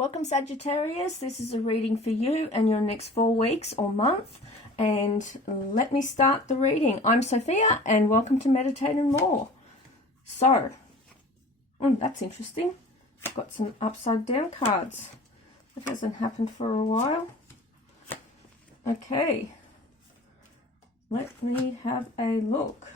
Welcome Sagittarius, this is a reading for you and your next 4 weeks or month, and let me start the reading. I'm Sophia and welcome to Meditate and More. So, that's interesting. I've got some upside down cards. That hasn't happened for a while. Okay, let me have a look.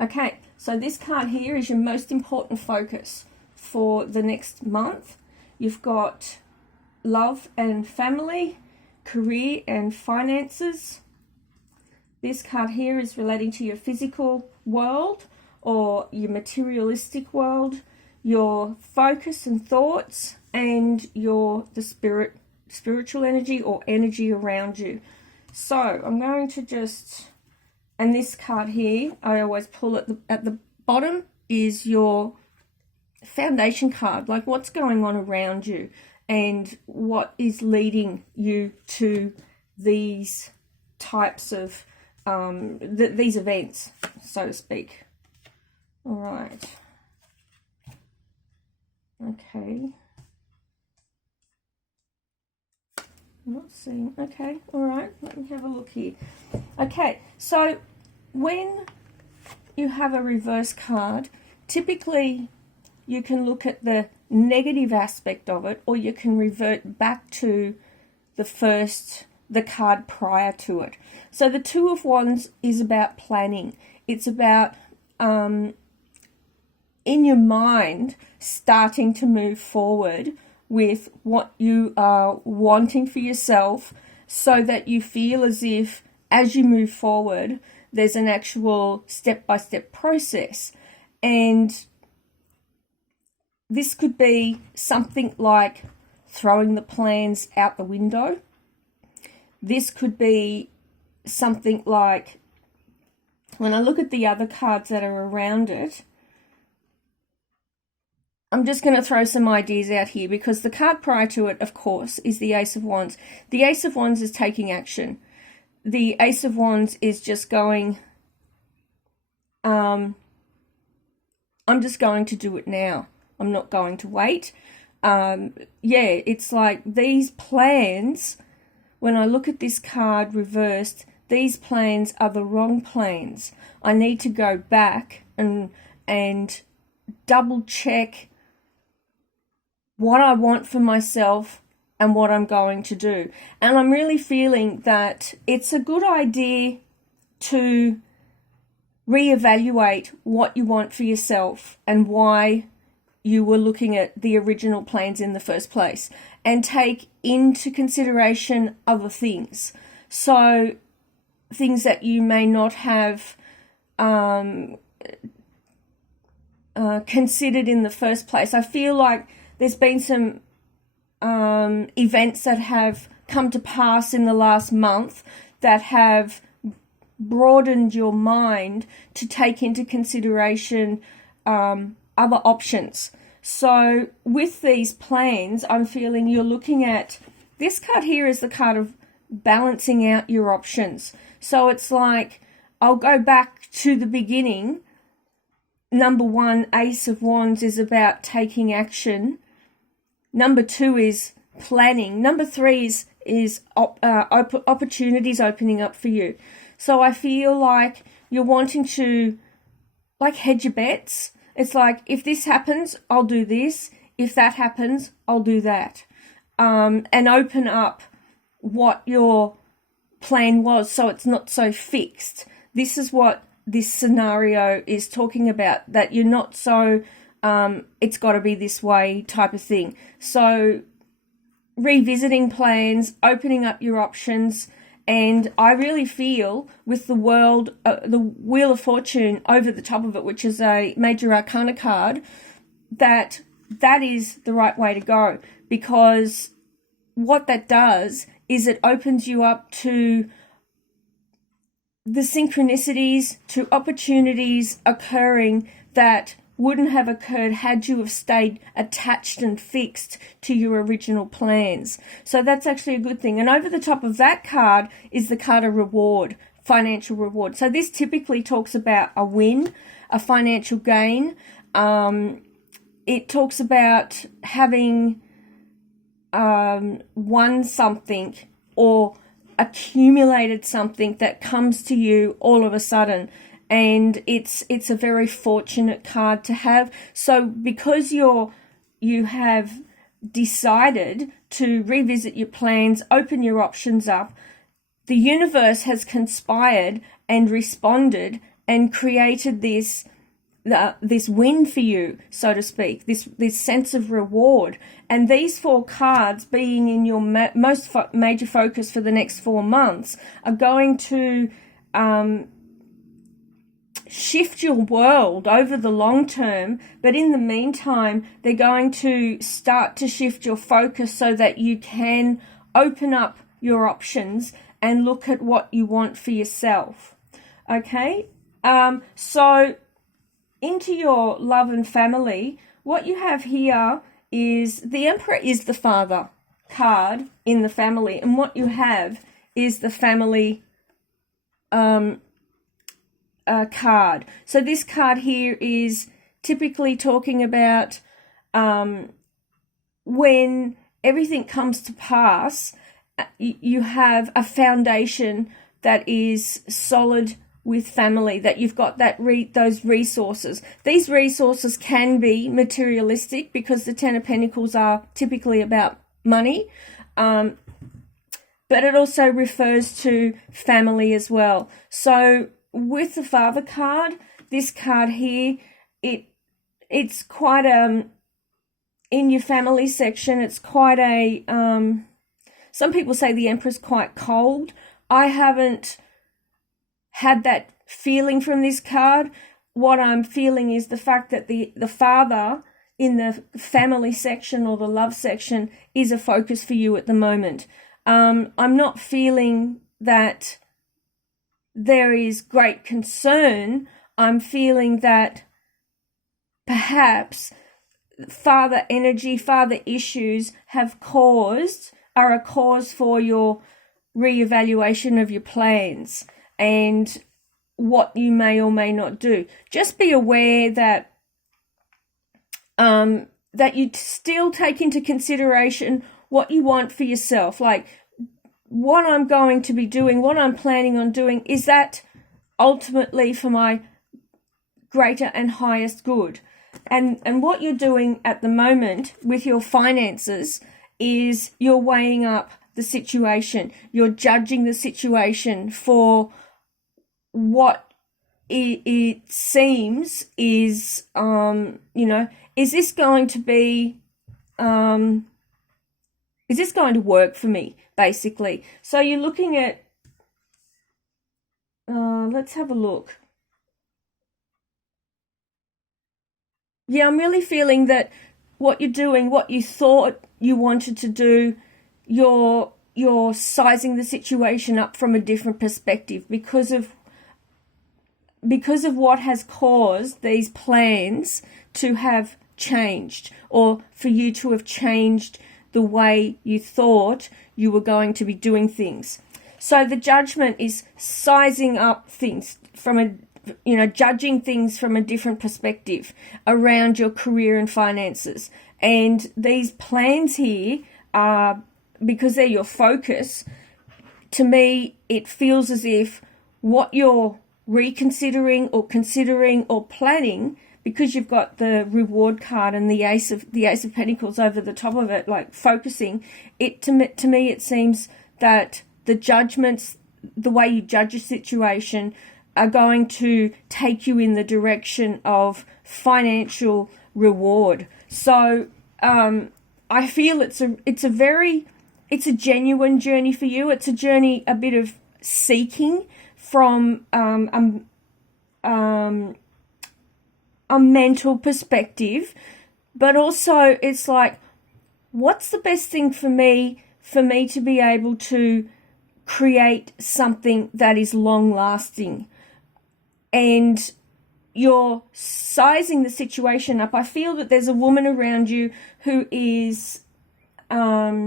Okay, so this card here is your most important focus for the next month. You've got love and family, career and finances. This card here is relating to your physical world or your materialistic world, your focus and thoughts, and the spiritual energy or energy around you. So I'm going to just, and this card here, I always pull at the bottom is your foundation card, like what's going on around you and what is leading you to these types of these events, so to speak. All right. Okay. I'm not seeing. Okay. All right. Let me have a look here. Okay. So when you have a reverse card, typically you can look at the negative aspect of it, or you can revert back to the card prior to it. So the Two of Wands is about planning. It's about, in your mind, starting to move forward with what you are wanting for yourself, so that you feel as if, as you move forward, there's an actual step-by-step process. And this could be something like throwing the plans out the window. This could be something like, when I look at the other cards that are around it, I'm just going to throw some ideas out here, because the card prior to it, of course, is the Ace of Wands. The Ace of Wands is taking action. The Ace of Wands is just going, I'm just going to do it now. I'm not going to wait. It's like these plans, when I look at this card reversed, these plans are the wrong plans. I need to go back and double check what I want for myself and what I'm going to do. And I'm really feeling that it's a good idea to reevaluate what you want for yourself and why you were looking at the original plans in the first place, and take into consideration other things. So things that you may not have considered in the first place. I feel like there's been some events that have come to pass in the last month that have broadened your mind to take into consideration other options. So with these plans, I'm feeling you're looking at, this card here is the card of balancing out your options. So it's like, I'll go back to the beginning. Number 1, Ace of Wands, is about taking action. Number 2 is planning. Number 3 is opportunities opening up for you. So I feel like you're wanting to, like, hedge your bets. It's like, if this happens, I'll do this. If that happens, I'll do that. And open up what your plan was, so it's not so fixed. This is what this scenario is talking about, that you're not so, it's got to be this way type of thing. So revisiting plans, opening up your options. And I really feel with the world, the Wheel of Fortune over the top of it, which is a major arcana card, that is the right way to go. Because what that does is it opens you up to the synchronicities, to opportunities occurring that wouldn't have occurred had you have stayed attached and fixed to your original plans. So that's actually a good thing. And over the top of that card is the card of reward, financial reward. So this typically talks about a win, a financial gain. it talks about having won something or accumulated something that comes to you all of a sudden, and it's a very fortunate card to have. So because you have decided to revisit your plans, open your options up, the universe has conspired and responded and created this win for you, so to speak, this sense of reward. And these 4 cards, being in your most major focus for the next 4 months, are going to shift your world over the long term. But in the meantime, they're going to start to shift your focus so that you can open up your options and look at what you want for yourself. Okay, so into your love and family, what you have here is the Emperor is the father card in the family, and what you have is the family card. So this card here is typically talking about when everything comes to pass, you have a foundation that is solid with family, that you've got those resources. These resources can be materialistic because the Ten of Pentacles are typically about money, but it also refers to family as well. So with the Father card, this card here, it's quite in your family section, it's quite a some people say the Emperor's quite cold. I haven't had that feeling from this card. What I'm feeling is the fact that the father in the family section or the love section is a focus for you at the moment. I'm not feeling that there is great concern. I'm feeling that perhaps father energy, father issues are a cause for your reevaluation of your plans and what you may or may not do. Just be aware that that you still take into consideration what you want for yourself. Like, what I'm going to be doing, what I'm planning on doing, is that ultimately for my greater and highest good? And what you're doing at the moment with your finances is you're weighing up the situation. You're judging the situation for what it seems is, is this going to be, is this going to work for me, basically? So you're looking at, let's have a look. Yeah, I'm really feeling that what you're doing, what you thought you wanted to do, you're sizing the situation up from a different perspective because of what has caused these plans to have changed, or for you to have changed the way you thought you were going to be doing things. So the Judgment is sizing up things from judging things from a different perspective around your career and finances. And these plans here are, because they're your focus, to me, it feels as if what you're reconsidering or considering or planning, because you've got the reward card and the Ace of Pentacles over the top of it, like focusing it, to me it seems that the judgments, the way you judge a situation, are going to take you in the direction of financial reward. So I feel it's a genuine journey for you. It's a journey, a bit of seeking from a mental perspective, but also it's like, what's the best thing for me to be able to create something that is long lasting? And you're sizing the situation up. I feel that there's a woman around you who is a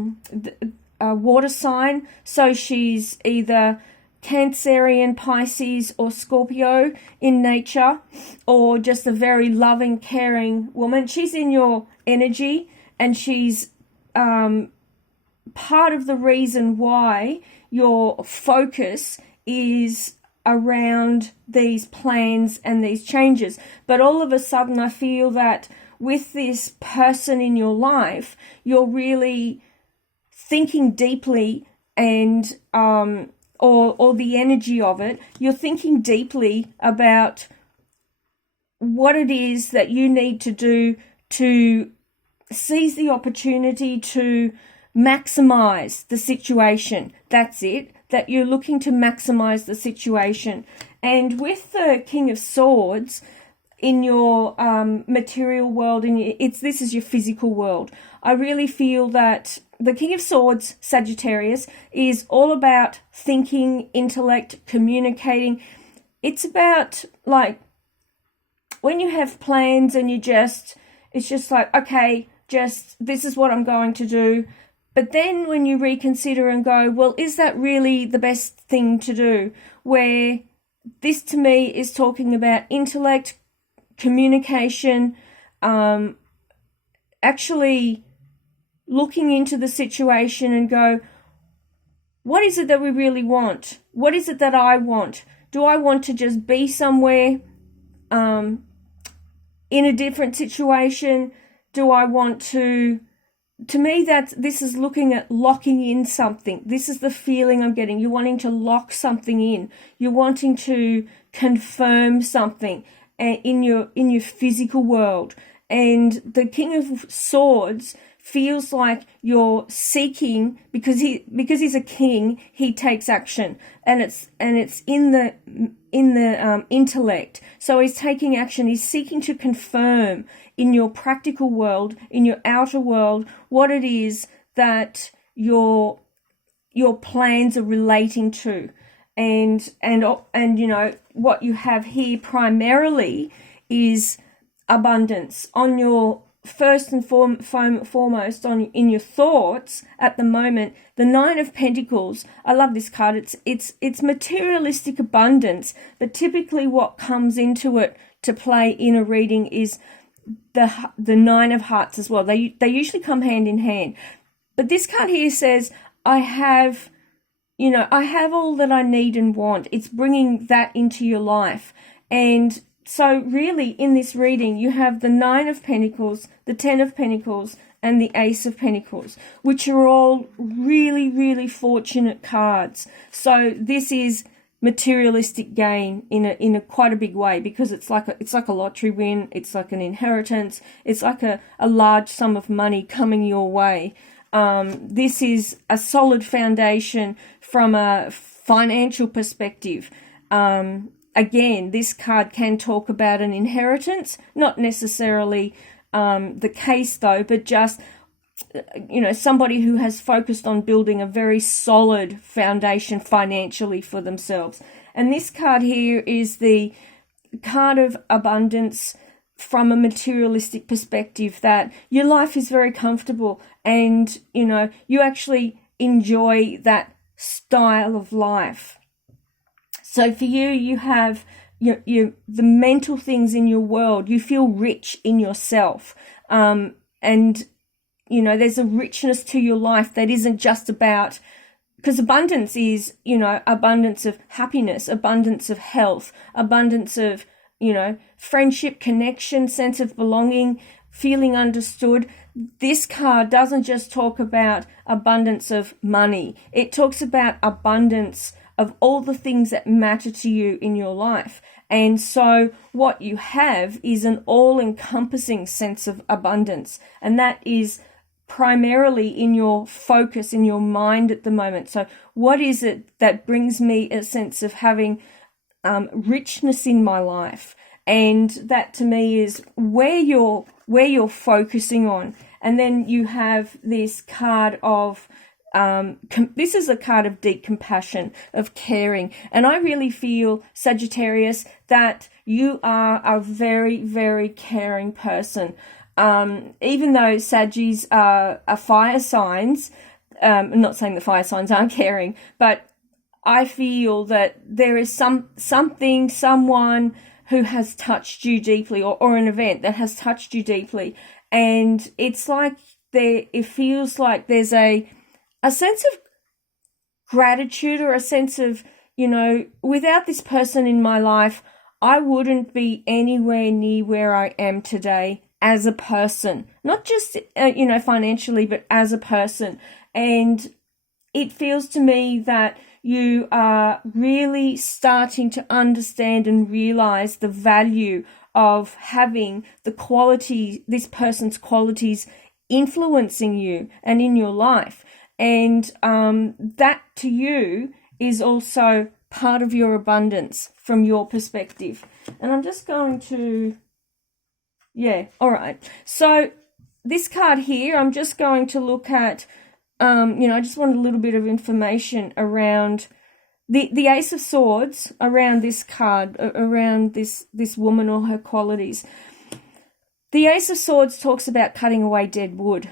water sign, so she's either Cancerian, Pisces, or Scorpio in nature, or just a very loving, caring woman. She's in your energy, and she's part of the reason why your focus is around these plans and these changes. But all of a sudden, I feel that with this person in your life, you're really thinking deeply, and or the energy of it, you're thinking deeply about what it is that you need to do to seize the opportunity to maximize the situation. That's it, that you're looking to maximize the situation. And with the King of Swords in your material world, this is your physical world. I really feel that the King of Swords, Sagittarius, is all about thinking, intellect, communicating. It's about, like, when you have plans and it's just like, okay, this is what I'm going to do. But then when you reconsider and go, well, is that really the best thing to do? Where this to me is talking about intellect, communication, actually looking into the situation and go, what is it that we really want? What is it that I want? Do I want to just be somewhere in a different situation? Do I want to me, this is looking at locking in something. This is the feeling I'm getting. You're wanting to lock something in. You're wanting to confirm something in your physical world. And the King of Swords feels like you're seeking, because he's a king, he takes action, and it's in the intellect. So he's taking action. He's seeking to confirm in your practical world, in your outer world, what it is that your plans are relating to, and you know what you have here primarily is abundance. On your first and foremost in your thoughts at the moment, the Nine of Pentacles. I love this card. It's materialistic abundance, but typically what comes into it to play in a reading is the Nine of Hearts as well. They usually come hand in hand. But this card here says, I have all that I need and want. It's bringing that into your life. And so really in this reading, you have the Nine of Pentacles, the Ten of Pentacles, and the Ace of Pentacles, which are all really, really fortunate cards. So this is materialistic gain in a quite a big way, because it's like a lottery win. It's like an inheritance. It's like a large sum of money coming your way. This is a solid foundation from a financial perspective. Again, this card can talk about an inheritance, not necessarily the case though, but just, somebody who has focused on building a very solid foundation financially for themselves. And this card here is the card of abundance from a materialistic perspective, that your life is very comfortable and, you actually enjoy that style of life. So for you, you have the mental things in your world. You feel rich in yourself. And, there's a richness to your life that isn't just about, because abundance is, abundance of happiness, abundance of health, abundance of, friendship, connection, sense of belonging, feeling understood. This card doesn't just talk about abundance of money. It talks about abundance of all the things that matter to you in your life. And so what you have is an all-encompassing sense of abundance. And that is primarily in your focus, in your mind at the moment. So what is it that brings me a sense of having richness in my life? And that to me is where you're focusing on. And then you have this card of this is a card of deep compassion, of caring. And I really feel, Sagittarius, that you are a very, very caring person. Even though Saggis are fire signs, I'm not saying the fire signs aren't caring, but I feel that there is someone who has touched you deeply, or an event that has touched you deeply. And it's like it feels like there's a sense of gratitude, or a sense of, without this person in my life, I wouldn't be anywhere near where I am today as a person, not just, financially, but as a person. And it feels to me that you are really starting to understand and realize the value of having this person's qualities influencing you and in your life. And that to you is also part of your abundance from your perspective. And I'm just going to, all right. So this card here, I'm just going to look at, I just want a little bit of information around the Ace of Swords, around this card, around this woman or her qualities. The Ace of Swords talks about cutting away dead wood.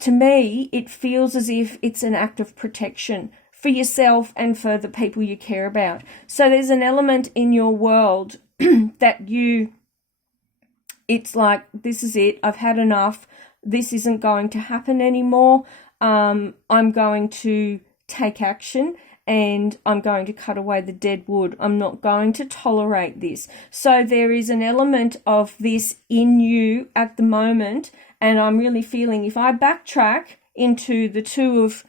To me, it feels as if it's an act of protection for yourself and for the people you care about. So there's an element in your world that it's like, this is it, I've had enough, this isn't going to happen anymore, I'm going to take action, and I'm going to cut away the dead wood. I'm not going to tolerate this. So there is an element of this in you at the moment, and I'm really feeling, if I backtrack into the two of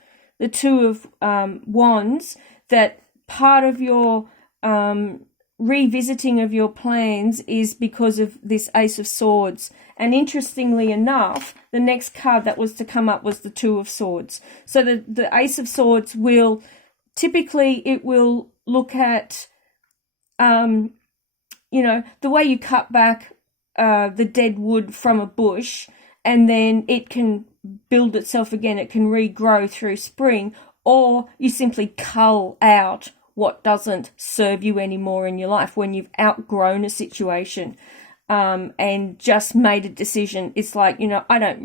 Wands, that part of your revisiting of your plans is because of this Ace of Swords. And interestingly enough, the next card that was to come up was the Two of Swords. So the Ace of Swords will typically, it will look at, the way you cut back the dead wood from a bush, and then it can build itself again. It can regrow through spring, or you simply cull out what doesn't serve you anymore in your life when you've outgrown a situation and just made a decision. It's like, I don't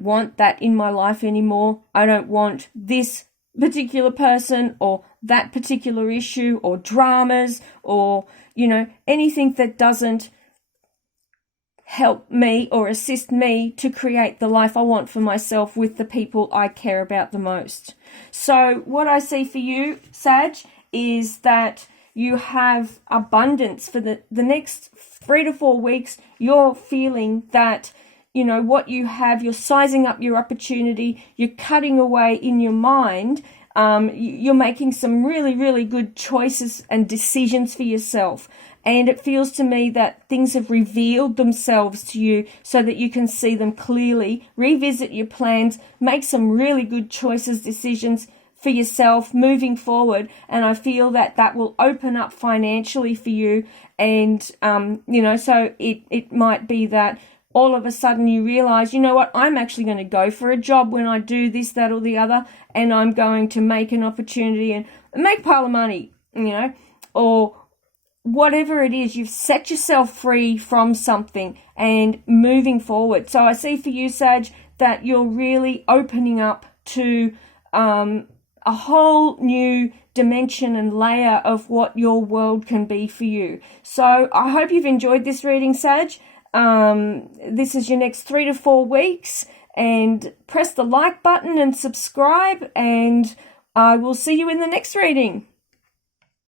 want that in my life anymore. I don't want this particular person or that particular issue or dramas or, anything that doesn't help me or assist me to create the life I want for myself with the people I care about the most. So what I see for you, Sag, is that you have abundance for the next 3 to 4 weeks. You're feeling that, what you have, you're sizing up your opportunity, you're cutting away in your mind, you're making some really, really good choices and decisions for yourself. And it feels to me that things have revealed themselves to you so that you can see them clearly, revisit your plans, make some really good choices, decisions for yourself moving forward. And I feel that will open up financially for you. And, so it might be that all of a sudden you realize, what, I'm actually going to go for a job when I do this, that, or the other, and I'm going to make an opportunity and make a pile of money, or whatever it is. You've set yourself free from something and moving forward. So I see for you, Sag, that you're really opening up to a whole new dimension and layer of what your world can be for you. So I hope you've enjoyed this reading, Sag. This is your next 3 to 4 weeks, and press the like button and subscribe, and I will see you in the next reading.